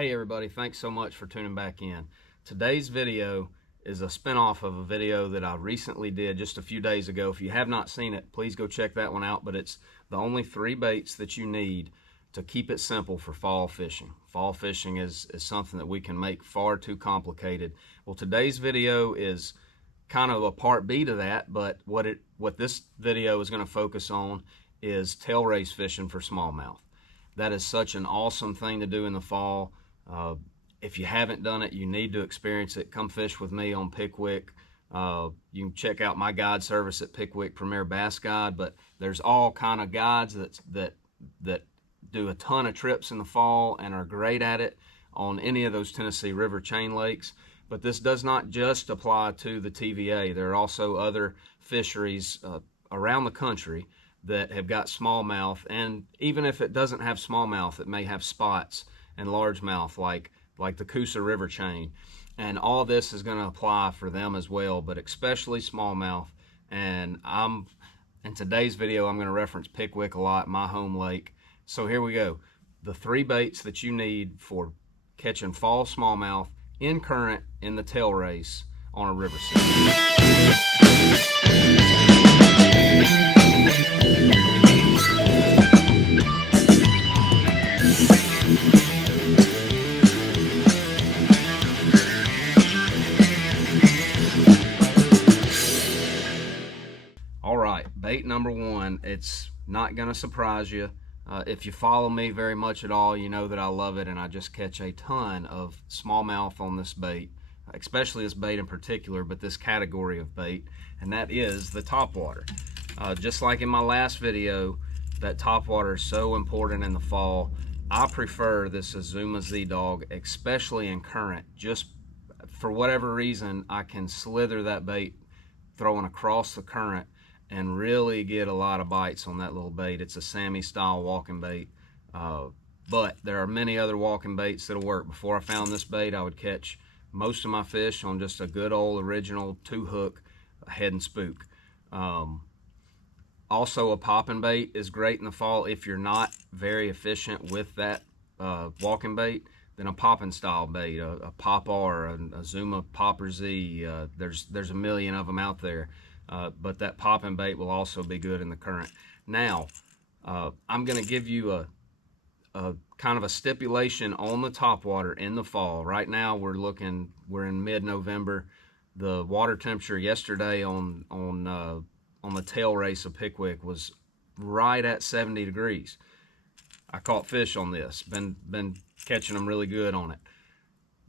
Hey everybody, thanks so much for tuning back in. Today's video is a spinoff of a video that I recently did just a few days ago. If you have not seen it, please go check that one out, but it's the only 3 baits that you need to keep it simple for fall fishing. Fall fishing is something that we can make far too complicated. Well, today's video is kind of a part B to that, but what this video is going to focus on is tail race fishing for smallmouth. That is such an awesome thing to do in the fall. If you haven't done it, you need to experience it. Come fish with me on Pickwick. You can check out my guide service at Pickwick Premier Bass Guide, but there's all kind of guides that do a ton of trips in the fall and are great at it on any of those Tennessee River chain lakes. But this does not just apply to the TVA. There are also other fisheries around the country that have got smallmouth, and even if it doesn't have smallmouth, it may have spots and largemouth like the Coosa River chain, and all this is going to apply for them as well, but especially smallmouth. And in today's video, I'm going to reference Pickwick a lot, my home lake. So here we go. The 3 baits that you need for catching fall smallmouth in current in the tail race on a river system. Bait number 1, it's not going to surprise you. If you follow me very much at all, you know that I love it, and I just catch a ton of smallmouth on this bait, especially this bait in particular, but this category of bait, and that is the topwater. Just like in my last video, that topwater is so important in the fall. I prefer this Azuma Z-Dog, especially in current. Just for whatever reason, I can slither that bait throwing across the current and really get a lot of bites on that little bait. It's a Sammy style walking bait, but there are many other walking baits that'll work. Before I found this bait, I would catch most of my fish on just a good old original 2-hook head and spook. Also, a popping bait is great in the fall. If you're not very efficient with that walking bait, then a popping style bait, a Pop R, a Zuma Popper Z, there's a million of them out there. But that popping bait will also be good in the current. Now, I'm going to give you a kind of a stipulation on the topwater in the fall. Right now, we're in mid-November. The water temperature yesterday on the tail race of Pickwick was right at 70 degrees. I caught fish on this. Been catching them really good on it.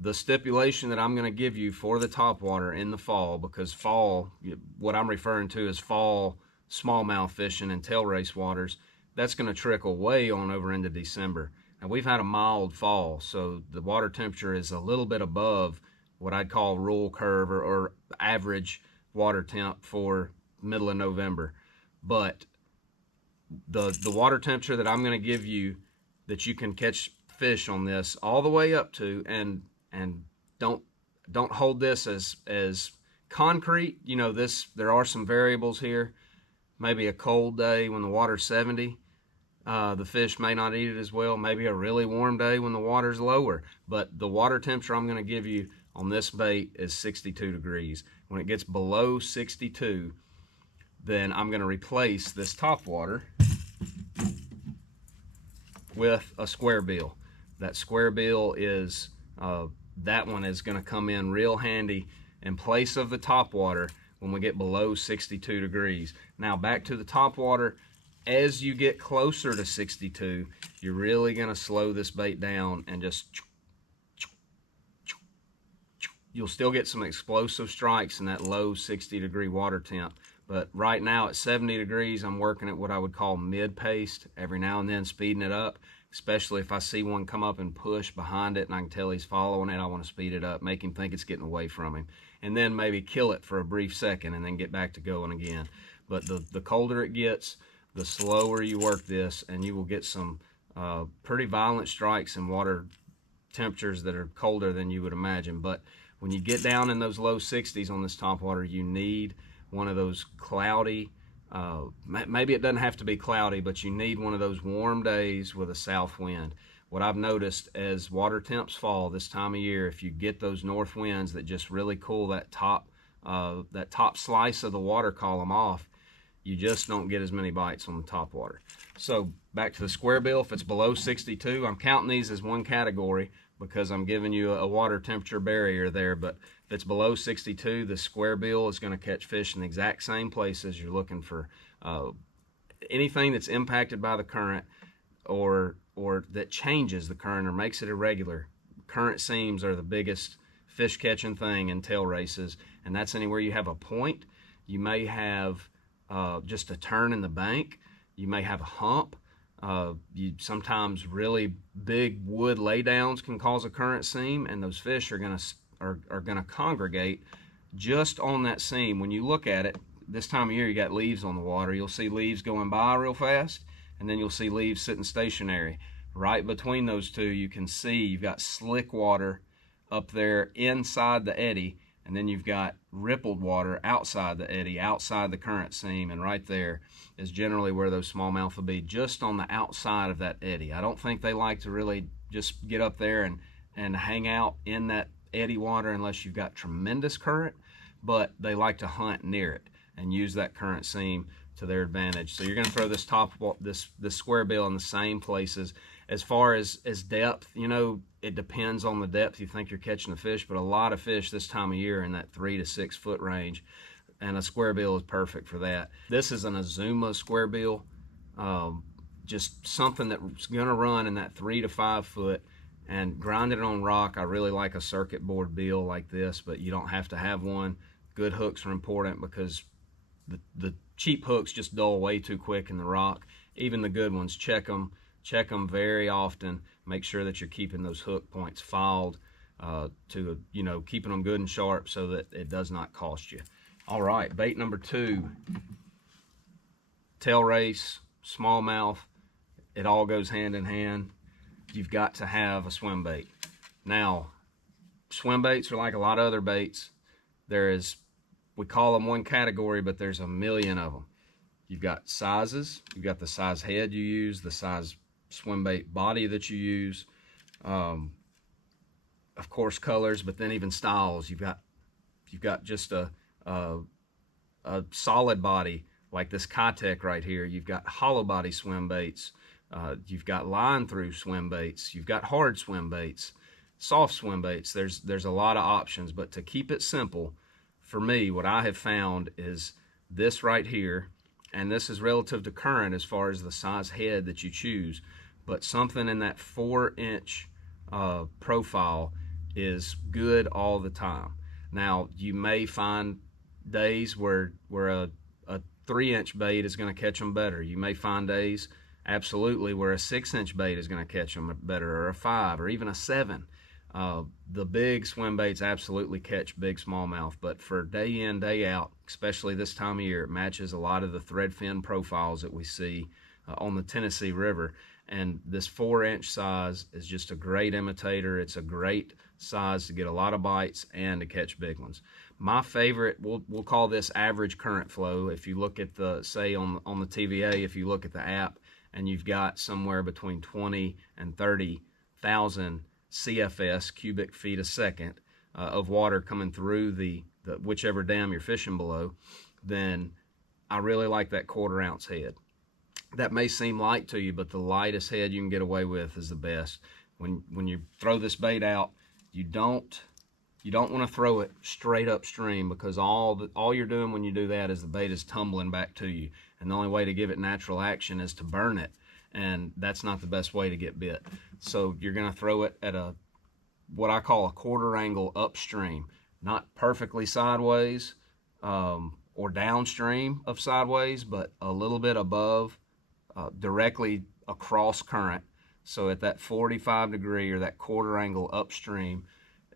The stipulation that I'm going to give you for the topwater in the fall, because fall, what I'm referring to is fall smallmouth fishing and tail race waters, that's going to trickle way on over into December. And we've had a mild fall, so the water temperature is a little bit above what I'd call rule curve or average water temp for middle of November. But the water temperature that I'm going to give you that you can catch fish on this all the way up to, and don't hold this as concrete. You know, there are some variables here. Maybe a cold day when the water's 70, the fish may not eat it as well. Maybe a really warm day when the water's lower. But the water temperature I'm going to give you on this bait is 62 degrees. When it gets below 62, then I'm going to replace this topwater with a square bill. That square bill is that one is going to come in real handy in place of the topwater when we get below 62 degrees. Now back to the topwater. As you get closer to 62, you're really going to slow this bait down and just, you'll still get some explosive strikes in that low 60 degree water temp. But right now at 70 degrees, I'm working at what I would call mid-paced, every now and then speeding it up. Especially if I see one come up and push behind it and I can tell he's following it, I want to speed it up, make him think it's getting away from him, and then maybe kill it for a brief second and then get back to going again. But the colder it gets, the slower you work this, and you will get some pretty violent strikes in water temperatures that are colder than you would imagine. But when you get down in those low 60s on this topwater, you need one of those cloudy, maybe it doesn't have to be cloudy, but you need one of those warm days with a south wind. what I've noticed as water temps fall this time of year, if you get those north winds that just really cool that top slice of the water column off, you just don't get as many bites on the topwater. So back to the square bill, if it's below 62, I'm counting these as one category because I'm giving you a water temperature barrier there, but if it's below 62, the square bill is going to catch fish in the exact same places. You're looking for anything that's impacted by the current or that changes the current or makes it irregular. Current seams are the biggest fish catching thing in tail races, and that's anywhere you have a point. You may have just a turn in the bank. You may have a hump. Sometimes really big wood laydowns can cause a current seam, and those fish are gonna congregate just on that seam. When you look at it, this time of year you got leaves on the water. You'll see leaves going by real fast, and then you'll see leaves sitting stationary. Right between those two, you can see you've got slick water up there inside the eddy, and then you've got rippled water outside the eddy, outside the current seam, and right there is generally where those smallmouth will be, just on the outside of that eddy. I don't think they like to really just get up there and hang out in that eddy water unless you've got tremendous current, but they like to hunt near it and use that current seam to their advantage. So you're going to throw this square bill in the same places. As far as depth, you know, it depends on the depth you think you're catching the fish, but a lot of fish this time of year in that 3 to 6 foot range, and a square bill is perfect for that. This is an Azuma square bill, just something that's going to run in that 3 to 5 foot, and grinding it on rock. I really like a circuit board bill like this, but you don't have to have one. Good hooks are important because the cheap hooks just dull way too quick in the rock. Even the good ones, check them very often. Make sure that you're keeping those hook points filed to, you know, keeping them good and sharp so that it does not cost you. All right, bait number 2, tail race, smallmouth. It all goes hand in hand. You've got to have a swim bait. Now, swim baits are like a lot of other baits. We call them one category, but there's a million of them. You've got sizes. You've got the size head you use, the size swim bait body that you use, of course colors, but then even styles. You've got just a solid body like this Kitech right here. You've got hollow body swim baits. You've got line through swim baits. You've got hard swim baits, soft swim baits. There's a lot of options, but to keep it simple, for me, what I have found is this right here, and this is relative to current as far as the size head that you choose, but something in that 4-inch profile is good all the time. Now, you may find days where a 3-inch bait is going to catch them better. You may find days, absolutely, where a 6-inch bait is going to catch them better, or a 5, or even a 7. The big swim baits absolutely catch big smallmouth, but for day in, day out, especially this time of year, it matches a lot of the threadfin profiles that we see on the Tennessee River. And this 4-inch size is just a great imitator. It's a great size to get a lot of bites and to catch big ones. My favorite, we'll call this average current flow. If you look at the, say on the TVA, if you look at the app, and you've got somewhere between 20 and 30,000 CFS, cubic feet a second, of water coming through the whichever dam you're fishing below, then I really like that 1/4 ounce head. That may seem light to you, but the lightest head you can get away with is the best. When you throw this bait out, you don't want to throw it straight upstream, because all you're doing when you do that is the bait is tumbling back to you, and the only way to give it natural action is to burn it, and that's not the best way to get bit. So you're going to throw it at what I call a 1/4 angle upstream, not perfectly sideways or downstream of sideways, but a little bit above, directly across current. So at that 45 degree or that 1/4 angle upstream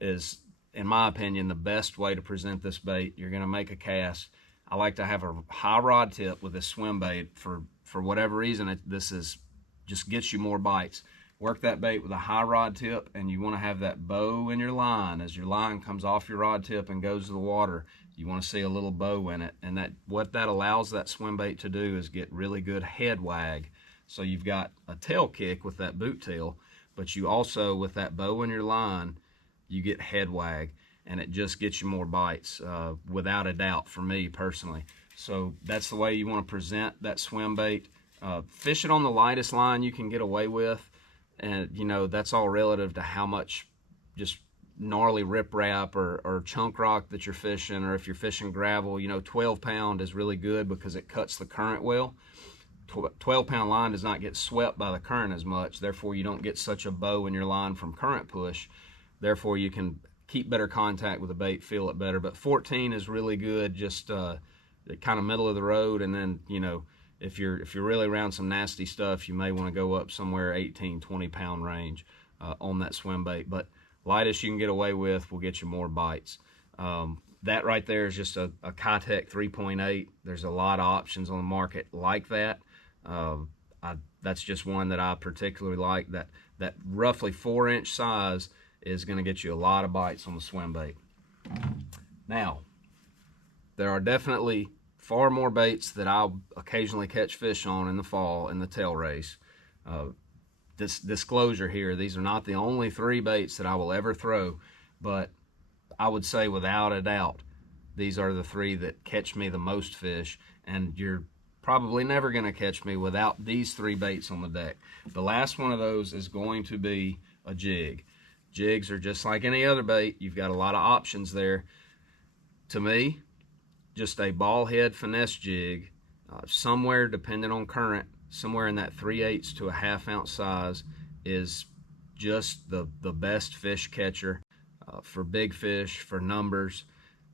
is, in my opinion, the best way to present this bait. You're going to make a cast. I like to have a high rod tip with this swim bait for whatever reason. This just gets you more bites. Work that bait with a high rod tip, and you want to have that bow in your line. As your line comes off your rod tip and goes to the water, you want to see a little bow in it, and what that allows that swim bait to do is get really good head wag. So you've got a tail kick with that boot tail, but you also, with that bow in your line, you get head wag, and it just gets you more bites, without a doubt, for me personally. So that's the way you want to present that swim bait. Fish it on the lightest line you can get away with, and you know, that's all relative to how much just gnarly riprap or chunk rock that you're fishing, or if you're fishing gravel. You know, 12-pound is really good because it cuts the current well. 12-pound line does not get swept by the current as much, therefore you don't get such a bow in your line from current push, therefore you can keep better contact with the bait, feel it better. But 14 is really good, just kind of middle of the road. And then, you know, if you're really around some nasty stuff, you may want to go up somewhere 18-20-pound range on that swim bait. But lightest you can get away with will get you more bites. That right there is just a Kitech 3.8. There's a lot of options on the market like that. That's just one that I particularly like. That roughly 4-inch size is going to get you a lot of bites on the swim bait. Now, there are definitely far more baits that I'll occasionally catch fish on in the fall in the tail race. This disclosure here, these are not the only 3 baits that I will ever throw, but I would say without a doubt, these are the 3 that catch me the most fish, and you're probably never going to catch me without these 3 baits on the deck. The last one of those is going to be a jig. Jigs are just like any other bait. You've got a lot of options there. To me, just a ball head finesse jig, somewhere, depending on current, somewhere in that 3/8 to a 1/2 ounce size is just the best fish catcher for big fish, for numbers,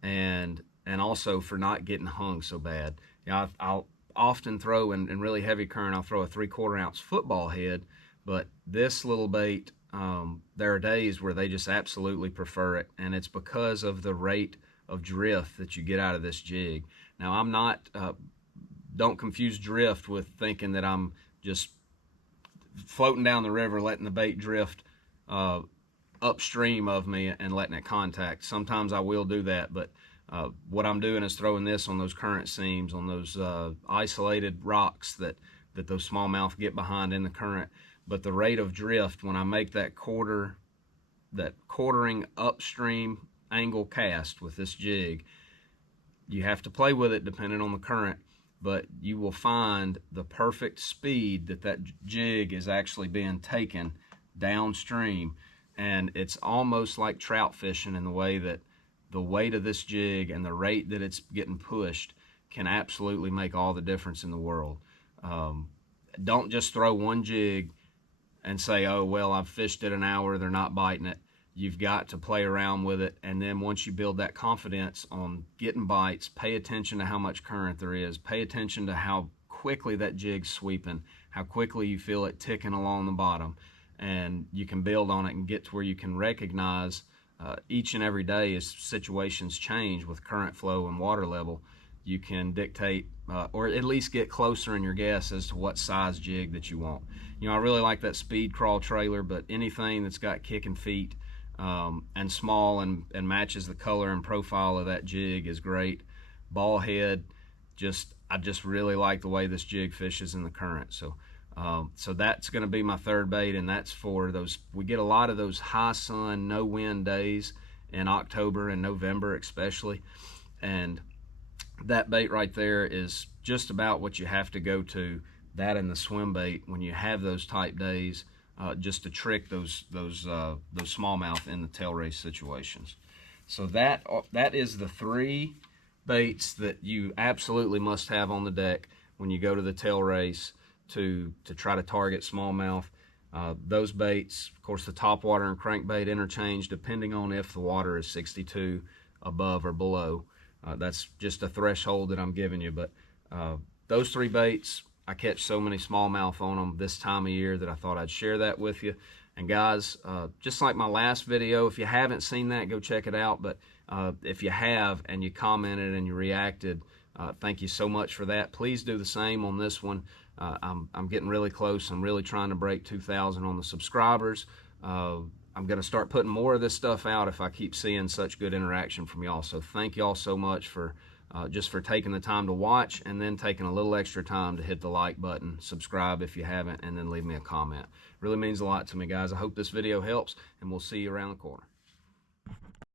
and also for not getting hung so bad. You know, I'll often throw in really heavy current, I'll throw a 3/4 ounce football head, but this little bait, there are days where they just absolutely prefer it, and it's because of the rate of drift that you get out of this jig. Now, I'm not, don't confuse drift with thinking that I'm just floating down the river, letting the bait drift upstream of me and letting it contact. Sometimes I will do that, but what I'm doing is throwing this on those current seams, on those isolated rocks that those smallmouth get behind in the current. But the rate of drift, when I make that quartering upstream angle cast with this jig, you have to play with it depending on the current, but you will find the perfect speed that jig is actually being taken downstream. And it's almost like trout fishing in the way that the weight of this jig and the rate that it's getting pushed can absolutely make all the difference in the world. Don't just throw one jig and say, oh, well, I've fished it an hour, they're not biting it. You've got to play around with it, and then once you build that confidence on getting bites, pay attention to how much current there is, pay attention to how quickly that jig's sweeping, how quickly you feel it ticking along the bottom, and you can build on it and get to where you can recognize each and every day as situations change with current flow and water level, you can dictate or at least get closer in your guess as to what size jig that you want. You know, I really like that speed crawl trailer, but anything that's got kicking feet and small and matches the color and profile of that jig is great. Ball head, I just really like the way this jig fishes in the current. So that's going to be my 3rd bait, and that's for those. We get a lot of those high sun, no wind days in October and November especially, and that bait right there is just about what you have to go to, that and the swim bait, when you have those type days, just to trick those smallmouth in the tail race situations. So that is the 3 baits that you absolutely must have on the deck when you go to the tail race to try to target smallmouth. Those baits, of course, the topwater and crankbait interchange depending on if the water is 62 above or below. That's just a threshold that I'm giving you, but those 3 baits, I catch so many smallmouth on them this time of year that I thought I'd share that with you. And guys, just like my last video, if you haven't seen that, go check it out. But if you have and you commented and you reacted, thank you so much for that. Please do the same on this one. I'm getting really close. I'm really trying to break 2,000 on the subscribers. I'm going to start putting more of this stuff out if I keep seeing such good interaction from y'all. So thank y'all so much for just for taking the time to watch, and then taking a little extra time to hit the like button, subscribe if you haven't, and then leave me a comment. Really means a lot to me, guys. I hope this video helps, and we'll see you around the corner.